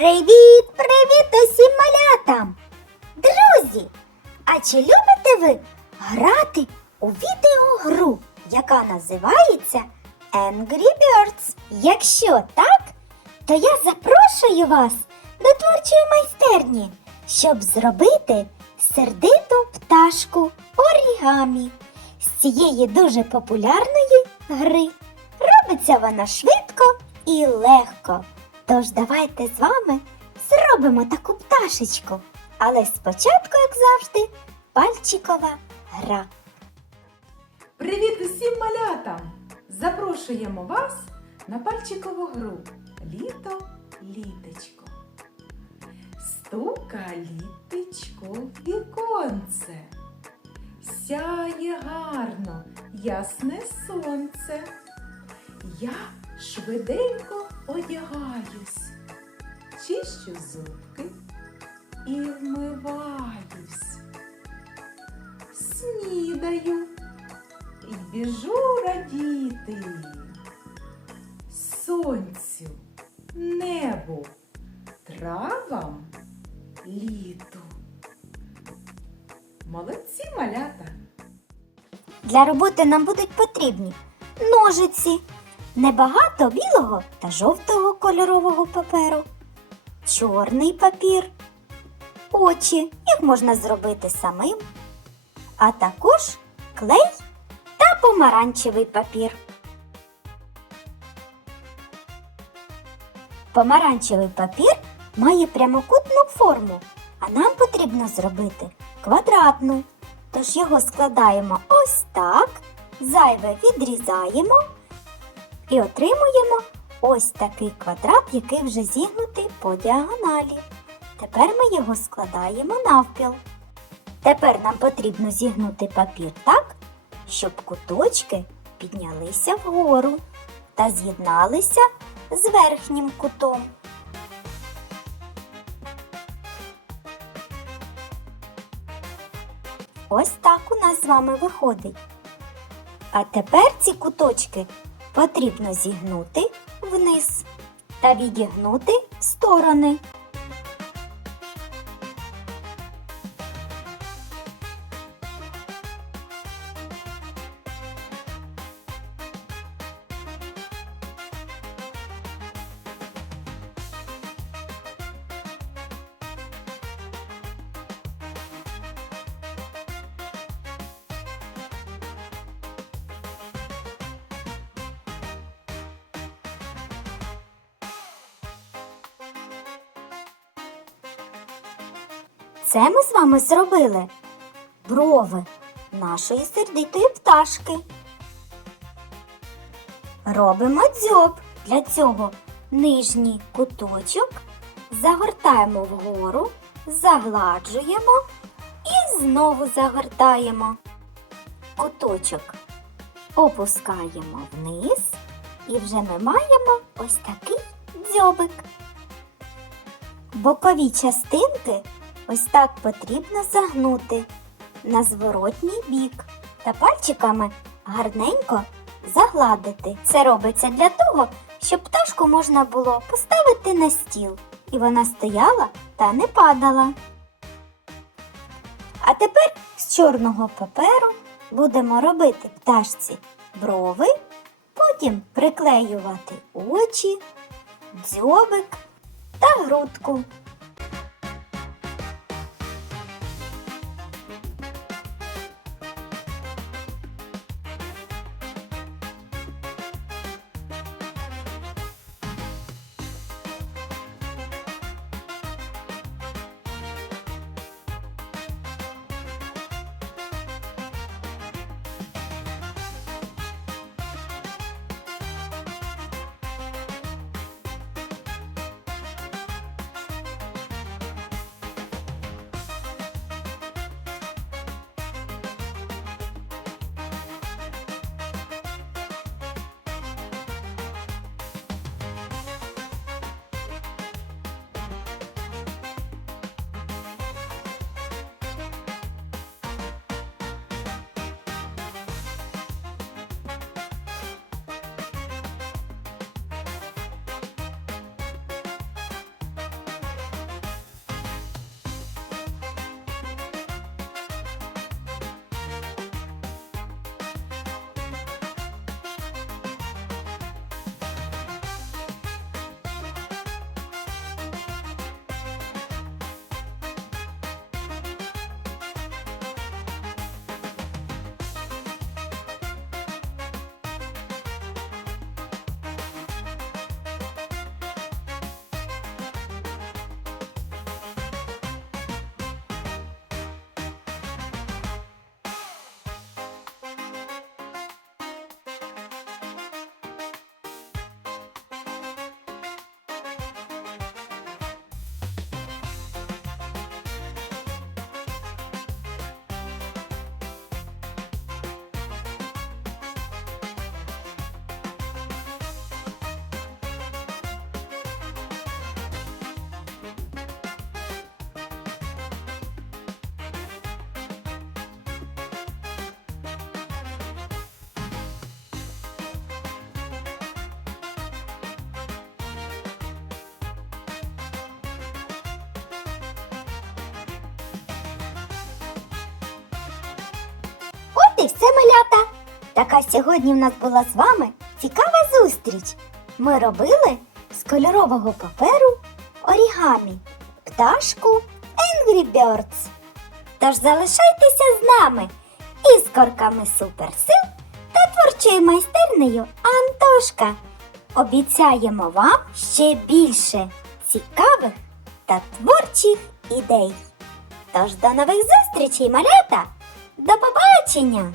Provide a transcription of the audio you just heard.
Привіт, привіт усім малятам! Друзі! А чи любите ви грати у відеогру, яка називається Angry Birds? Якщо так, то я запрошую вас до творчої майстерні, щоб зробити сердиту пташку орігамі з цієї дуже популярної гри. Робиться вона швидко і легко. Тож давайте з вами зробимо таку пташечку. Але спочатку, як завжди, пальчикова гра. Привіт усім малятам! Запрошуємо вас на пальчикову гру Літо літечко. Стука літечко в віконце. Сяє гарно ясне сонце. Я швиденько одягаюсь, чищу зубки і вмиваюсь. Снідаю і біжу радіти. Сонцю, небу, травам, літу. Молодці малята! Для роботи нам будуть потрібні ножиці, небагато білого та жовтого кольорового паперу, чорний папір, очі, їх можна зробити самим, а також клей та помаранчевий папір. Помаранчевий папір має прямокутну форму, а нам потрібно зробити квадратну. Тож його складаємо ось так, зайве відрізаємо і отримуємо ось такий квадрат, який вже зігнутий по діагоналі. Тепер ми його складаємо навпіл. Тепер нам потрібно зігнути папір так, щоб куточки піднялися вгору та з'єдналися з верхнім кутом. Ось так у нас з вами виходить. А тепер ці куточки потрібно зігнути вниз та відігнути сторони. Це ми з вами зробили брови нашої сердитої пташки. Робимо дзьоб. Для цього нижній куточок загортаємо вгору, загладжуємо і знову загортаємо. Куточок опускаємо вниз і вже ми маємо ось такий дзьобик. Бокові частинки ось так потрібно загнути на зворотній бік та пальчиками гарненько загладити. Це робиться для того, щоб пташку можна було поставити на стіл, і вона стояла та не падала. А тепер з чорного паперу будемо робити пташці брови, потім приклеювати очі, дзьобик та грудку. Малята! Така сьогодні в нас була з вами цікава зустріч. Ми робили з кольорового паперу орігамі, пташку Angry Birds. Тож залишайтеся з нами із корками суперсил та творчою майстернею Антошка. Обіцяємо вам ще більше цікавих та творчих ідей. Тож до нових зустрічей, малята! До побачення!